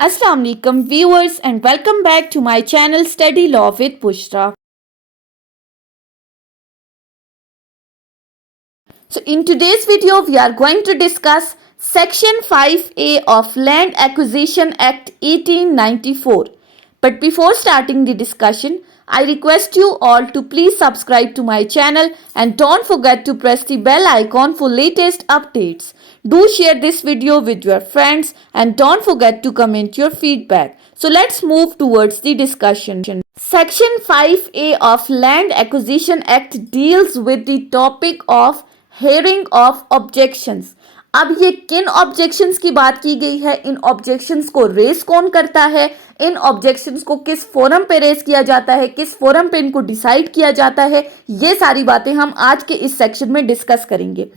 Assalamu alaikum viewers and welcome back to my channel Study Law with Bushra. So in today's video we are going to discuss Section 5A of Land Acquisition Act 1894. But before starting the discussion, I request you all to please subscribe to my channel and don't forget to press the bell icon for latest updates. Do share this video with your friends and don't forget to comment your feedback. So let's move towards the discussion. Section 5A of Land Acquisition Act deals with the topic of hearing of objections. अब ये किन objections की बात की गई है, इन objections को race कौन करता है, इन ऑब्जेक्शंस को किस फोरम पे रेस किया जाता है, किस फोरम पे इनको डिसाइड किया जाता है, ये सारी बातें हम आज के इस सेक्शन में डिस्कस करेंगे।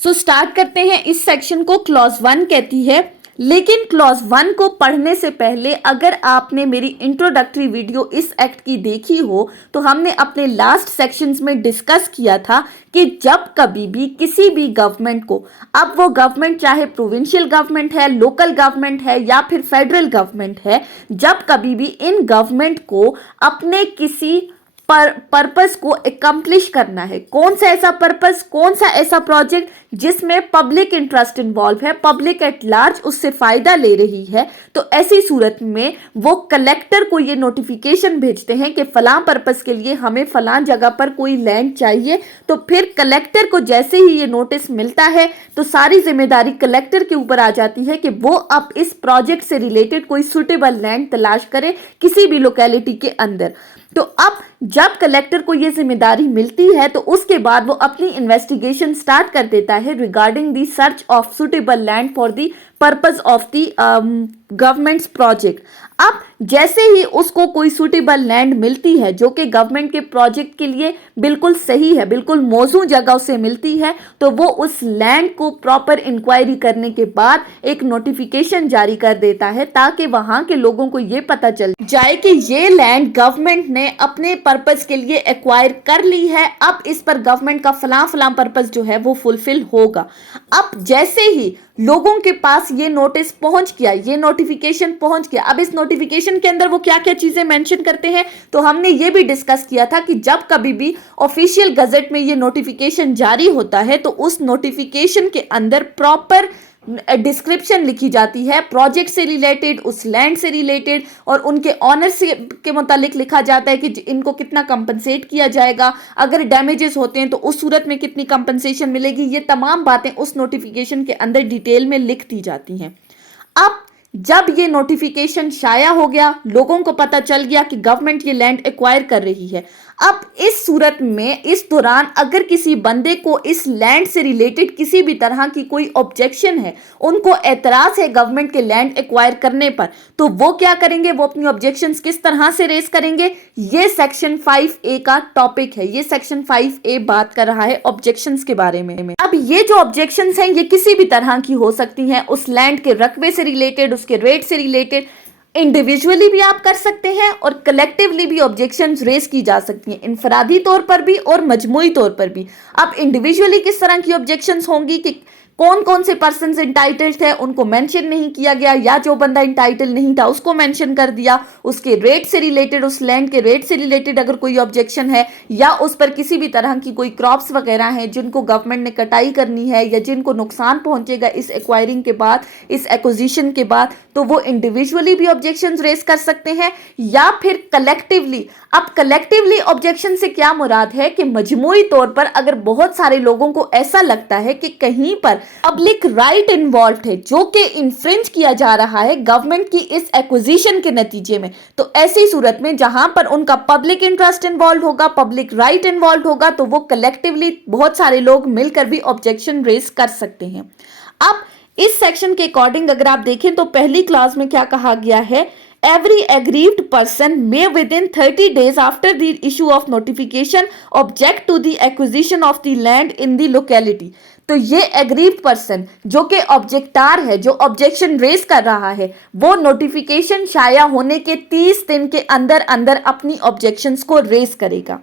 सो स्टार्ट करते हैं। इस सेक्शन को क्लॉज 1 कहती है, लेकिन क्लॉज 1 को पढ़ने से पहले अगर आपने मेरी इंट्रोडक्टरी वीडियो इस एक्ट की देखी हो तो हमने अपने लास्ट सेक्शंस में डिस्कस किया था कि जब कभी भी किसी भी गवर्नमेंट को, अब वो गवर्नमेंट चाहे प्रोविंशियल गवर्नमेंट है, लोकल गवर्नमेंट है या फिर फेडरल गवर्नमेंट है, जब कभी भी इन गवर्नमेंट को अपने किसी पर्पस को एकम्प्लिश करना है, कौन सा ऐसा पर्पस, कौन सा ऐसा प्रोजेक्ट जिसमें पब्लिक इंटरेस्ट इन्वॉल्व है, पब्लिक एट लार्ज उससे फायदा ले रही है, तो ऐसी सूरत में वो कलेक्टर को ये नोटिफिकेशन भेजते हैं कि फलां पर्पस के लिए हमें फलां जगह पर कोई लैंड चाहिए। तो फिर कलेक्टर को जैसे ही ये नोटिस मिलता है तो सारी जिम्मेदारी कलेक्टर के ऊपर आ जाती है कि वो अब इस प्रोजेक्ट से रिलेटेड कोई सुटेबल लैंड तलाश करे किसी भी लोकेलिटी के अंदर। तो अब जब कलेक्टर को ये जिम्मेदारी मिलती है तो उसके बाद वो अपनी इन्वेस्टिगेशन स्टार्ट कर देता है regarding the search of suitable land for the purpose of the governments project. अब जैसे ही उसको कोई सुटेबल लैंड मिलती है जो कि गवर्नमेंट के प्रोजेक्ट के लिए बिल्कुल सही है, बिल्कुल मौजूद जगह उसे मिलती है, तो वो उस लैंड को प्रॉपर इंक्वायरी करने के बाद एक नोटिफिकेशन जारी कर देता है ताकि वहां के लोगों को ये पता चल जाए कि ये लैंड गवर्नमेंट ने अपने पर्पस के लिए एक्वायर कर ली है, अब इस पर गवर्नमेंट का फलां फलां पर्पस जो है वो फुलफिल होगा। अब जैसे ही लोगों के पास ये नोटिस पहुंच गया, ये नोटिफिकेशन पहुंच गया, अब इस नोटिफिकेशन के अंदर वो क्या क्या चीजें मेंशन करते हैं तो हमने ये भी डिस्कस किया था कि जब कभी भी ऑफिशियल गजेट में ये नोटिफिकेशन जारी होता है तो उस नोटिफिकेशन के अंदर प्रॉपर डिस्क्रिप्शन लिखी जाती है प्रोजेक्ट से रिलेटेड, उस लैंड से रिलेटेड, और उनके ऑनर से के मुतालिक लिखा जाता है कि इनको कितना कंपनसेट किया जाएगा, अगर डैमेजेस होते हैं तो उस सूरत में कितनी कंपनसेशन मिलेगी। ये तमाम बातें उस नोटिफिकेशन के अंदर डिटेल में लिख दी जाती हैं। अब जब ये नोटिफिकेशन शाया हो गया, लोगों को पता चल गया कि गवर्नमेंट ये लैंड एक्वायर कर रही है, अब इस सूरत में इस दौरान अगर किसी बंदे को इस लैंड से रिलेटेड किसी भी तरह की कोई ऑब्जेक्शन है, उनको एतराज है गवर्नमेंट के लैंड एक्वायर करने पर, तो वो क्या करेंगे, वो अपनी ऑब्जेक्शंस किस तरह से रेस करेंगे, ये सेक्शन 5A का टॉपिक है। ये सेक्शन 5A बात कर रहा है ऑब्जेक्शंस के बारे में। अब ये जो ऑब्जेक्शंस हैं ये किसी भी तरह की हो सकती हैं, उस लैंड के रकबे से रिलेटेड, उसके रेट से रिलेटेड, इंडिविजुअली भी आप कर सकते हैं और कलेक्टिवली भी ऑब्जेक्शंस रेस की जा सकती हैं, इनफरादी तौर पर भी और मजमूई तौर पर भी। अब इंडिविजुअली किस तरह की ऑब्जेक्शंस होंगी कि कौन कौन से पर्सन्स इंटाइटल्ड है उनको मेंशन नहीं किया गया, या जो बंदा इंटाइटल नहीं था उसको मेंशन कर दिया, उसके रेट से रिलेटेड, उस लैंड के रेट से रिलेटेड अगर कोई ऑब्जेक्शन है, या उस पर किसी भी तरह की कोई क्रॉप्स वगैरह हैं जिनको गवर्नमेंट ने कटाई करनी है या जिनको नुकसान पहुंचेगा इस एक्वायरिंग के बाद, इस एक्विजिशन के बाद, तो वो इंडिविजुअली भी ऑब्जेक्शंस रेस कर सकते हैं या फिर कलेक्टिवली। अब कलेक्टिवली ऑब्जेक्शन से क्या मुराद है कि मजमूई तौर पर अगर बहुत सारे लोगों को ऐसा लगता है कि कहीं पर पब्लिक राइट इन्वॉल्व है जो कि इन्फ्रिंज किया जा रहा है गवर्नमेंट की इस एक्विजिशन के नतीजे में, तो ऐसी सूरत में जहां पर उनका पब्लिक इंटरेस्ट इन्वॉल्व होगा, पब्लिक राइट इन्वॉल्व होगा, तो वो कलेक्टिवली बहुत सारे लोग मिलकर भी ऑब्जेक्शन रेस कर सकते हैं। अब इस सेक्शन के अकॉर्डिंग अगर आप देखें तो पहली क्लास में क्या कहा गया है, every aggrieved person may within 30 days after the issue of notification object to the acquisition of the land in the locality। तो ये एग्रीव्ड पर्सन जो कि ऑब्जेक्टार है, जो ऑब्जेक्शन रेस कर रहा है, वो नोटिफिकेशन शाया होने के 30 दिन के अंदर अंदर अपनी ऑब्जेक्शंस को रेस करेगा।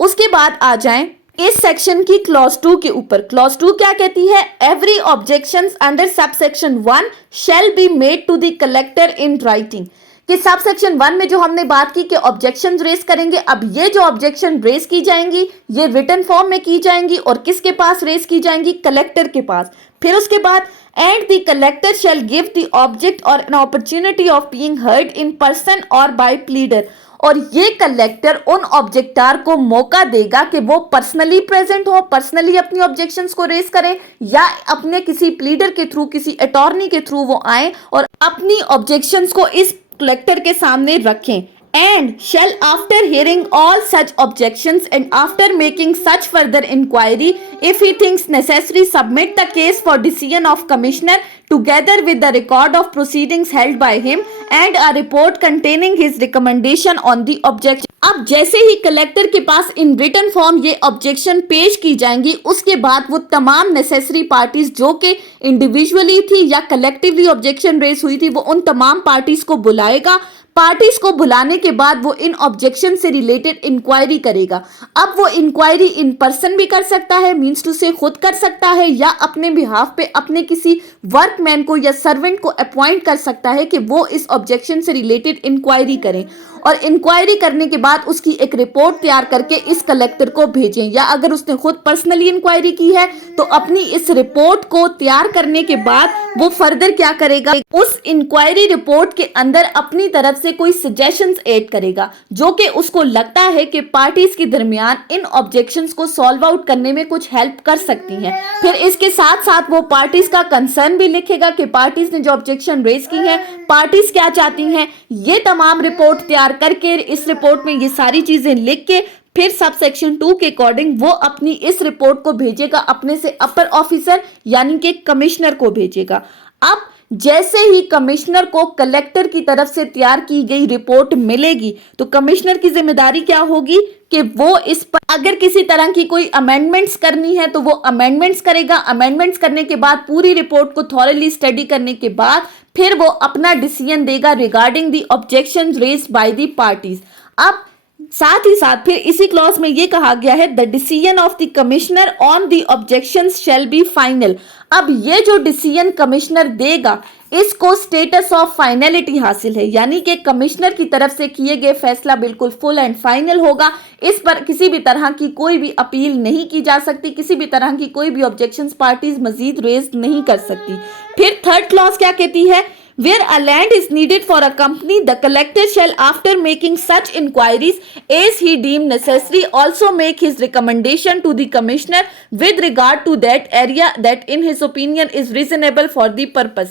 उसके बाद आ जाएं इस सेक्शन की क्लॉज 2 के ऊपर। क्लॉज 2 क्या कहती है? Every objections under subsection 1 shall be made to the collector in writing. कि सबसेक्शन 1 में जो हमने बात की कि ऑब्जेक्शन रेस करेंगे, अब ये जो ऑब्जेक्शन रेस की जाएंगी ये रिटन फॉर्म में की जाएंगी और किसके पास रेस की जाएंगी? कलेक्टर के पास। फिर उसके बाद and the collector shall give the objector an opportunity of being heard in person or by pleader. और ये कलेक्टर उन ऑब्जेक्टार को मौका देगा कि वो पर्सनली प्रेजेंट हो, पर्सनली अपनी ऑब्जेक्शंस को रेस करें या अपने किसी प्लीडर के थ्रू, किसी अटॉर्नी के थ्रू वो आए और अपनी ऑब्जेक्शंस को इस कलेक्टर के सामने रखें। And shall after hearing all such objections and after making such further inquiry, if he thinks necessary, submit the case for decision of commissioner together with the record of proceedings held by him and a report containing his recommendation on the objection। अब जैसे ही collector के पास इन written form ये objection पेश की जाएंगी, उसके बाद वो तमाम नेसेसरी पार्टीज जो कि इंडिविजुअली थी या कलेक्टिवली ऑब्जेक्शन रेस हुई थी, वो उन तमाम पार्टीज को बुलाएगा। पार्टीज को बुलाने के बाद वो इन ऑब्जेक्शन से रिलेटेड इंक्वायरी करेगा। अब वो इंक्वायरी इन पर्सन भी कर सकता है, मींस टू से खुद कर सकता है, या अपने बिहाफ पे अपने किसी वर्कमैन को या सर्वेंट को अपॉइंट कर सकता है कि वो इस ऑब्जेक्शन से रिलेटेड इंक्वायरी करें और इंक्वायरी करने के बाद उसकी एक रिपोर्ट तैयार करके इस कलेक्टर को भेजें। या अगर उसने खुद पर्सनली इंक्वायरी की है तो अपनी इस रिपोर्ट को तैयार करने के बाद वो फर्दर क्या करेगा? उस इंक्वायरी रिपोर्ट के अंदर अपनी तरफ से कोई सजेशंस ऐड करेगा जो कि उसको लगता है कि पार्टीज के दरमियान इन ऑब्जेक्शंस को सॉल्व आउट करने में कुछ हेल्प कर सकती हैं। फिर इसके साथ साथ वो पार्टीज का कंसर्न भी लिखेगा कि पार्टीज ने जो ऑब्जेक्शन रेज की है, पार्टीज क्या चाहती हैं। ये तमाम रिपोर्ट तैयार करके इस रिपोर्ट में ये सारी चीजें लिख के फिर सब सेक्शन 2 के अकॉर्डिंग वो अपनी इस रिपोर्ट को भेजेगा अपने से अपर ऑफिसर यानी कि कमिश्नर को भेजेगा। अब जैसे ही कमिश्नर को कलेक्टर की तरफ से तैयार की गई रिपोर्ट मिलेगी तो कमिश्नर की जिम्मेदारी क्या होगी कि वो इस पर अगर किसी तरह की कोई अमेंडमेंट्स करनी है तो वो अमेंडमेंट्स करेगा। अमेंडमेंट्स करने के बाद पूरी रिपोर्ट को थॉरली स्टडी करने के बाद फिर वो अपना डिसीजन देगा regarding the objection raised by the parties. अब साथ ही साथ फिर इसी क्लॉज में ये कहा गया है the decision of the commissioner on the objections shall be final. अब ये जो डिसीजन कमिश्नर देगा इसको स्टेटस ऑफ फाइनलिटी हासिल है, यानी कि कमिश्नर की तरफ से किए गए फैसला बिल्कुल फुल एंड फाइनल होगा। इस पर किसी भी तरह की कोई भी अपील नहीं की जा सकती, किसी भी तरह की कोई भी ऑब्जेक्शंस पार्टीज मजीद रेज नहीं कर सकती। फिर थर्ड क्लॉज क्या कहती है? Where a land is needed for a company, the collector shall, after making such inquiries as he deem necessary, also make his recommendation to the commissioner with regard to that area that in his opinion is reasonable for the purpose।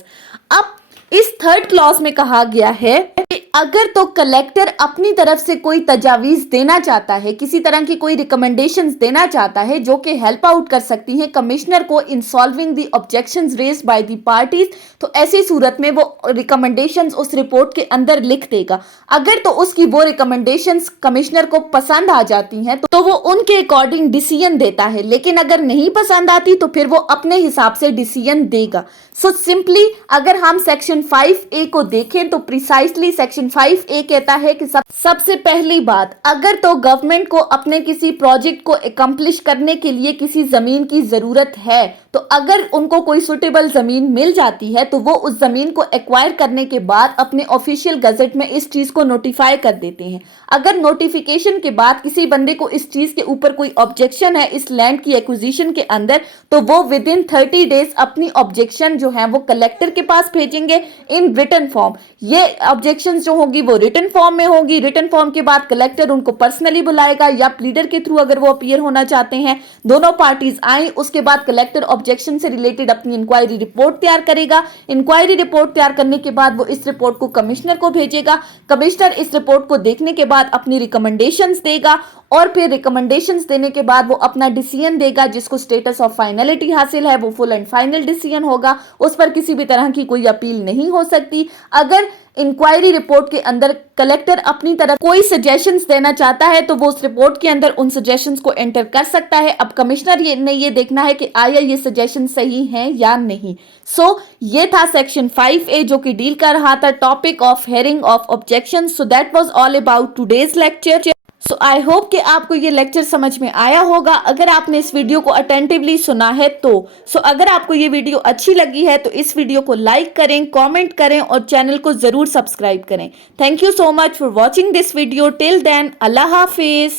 अब इस third clause में कहा गया है कि अगर तो collector अपनी तरफ से कोई तजावीज देना चाहता है, किसी तरह की कोई रिकमेंडेशंस देना चाहता है जो कि हेल्प आउट कर सकती हैं कमिश्नर को in solving the objections raised by the parties, तो ऐसी सूरत में वो रिकमेंडेशंस उस रिपोर्ट के अंदर लिख देगा। अगर तो उसकी वो रिकमेंडेशंस कमिश्नर को पसंद आ जाती हैं तो वो उनके अकॉर्डिंग डिसीजन देता है, लेकिन अगर नहीं पसंद आती तो फिर वो अपने हिसाब से डिसीजन देगा। सो सिंपली अगर हम सेक्शन 5A को देखें तो प्रिसाइसली सेक्शन 5A कहता है कि सबसे पहली बात, अगर तो गवर्नमेंट को अपने किसी प्रोजेक्ट को एकम्प्लिश करने के लिए किसी जमीन की जरूरत है तो अगर उनको कोई सुटेबल जमीन मिल जाती है तो वो उस जमीन को एक्वायर करने के बाद अपने ऑफिशियल गजट में इस चीज को नोटिफाई कर देते हैं। अगर नोटिफिकेशन के बाद किसी बंदे को इस चीज के ऊपर कोई ऑब्जेक्शन है इस लैंड की एक्विजिशन के अंदर तो वो विद इन 30 डेज अपनी ऑब्जेक्शन जो है वो कलेक्टर के पास भेजेंगे इन रिटन फॉर्म। ये ऑब्जेक्शन जो होगी वो रिटन फॉर्म में होगी। रिटन फॉर्म के बाद कलेक्टर उनको पर्सनली बुलाएगा या प्लीडर के थ्रू अगर वो अपीयर होना चाहते हैं, दोनों पार्टीज आए, उसके बाद कलेक्टर ऑब्जेक्शन से रिलेटेड अपनी इंक्वायरी रिपोर्ट तैयार करेगा। इंक्वायरी रिपोर्ट तैयार करने के बाद वो इस रिपोर्ट को कमिश्नर को भेजेगा। कमिश्नर इस रिपोर्ट को देखने के बाद अपनी रिकमेंडेशंस देगा और फिर रिकमेंडेशंस देने के बाद वो अपना डिसीजन देगा जिसको स्टेटस ऑफ फाइनलिटी हासिल है, वो फुल एंड फाइनल डिसीजन होगा, उस पर किसी भी तरह की कोई अपील नहीं हो सकती। अगर इंक्वायरी रिपोर्ट के अंदर कलेक्टर अपनी तरफ कोई सजेशंस देना चाहता है तो वो उस रिपोर्ट के अंदर उन सजेशंस को एंटर कर सकता है। अब कमिश्नर ने ये देखना है कि आया ये सजेशन सही है या नहीं। सो ये था सेक्शन 5A जो कि डील कर रहा था topic of hearing of objection. So that was all about today's lecture. So I hope कि आपको ये लेक्चर समझ में आया होगा। अगर आपने इस वीडियो को अटेंटिवली सुना है तो अगर आपको ये वीडियो अच्छी लगी है तो इस वीडियो को लाइक करें, कमेंट करें और चैनल को जरूर सब्सक्राइब करें। Thank you so much for watching this video. Till then, अल्लाह हाफिज।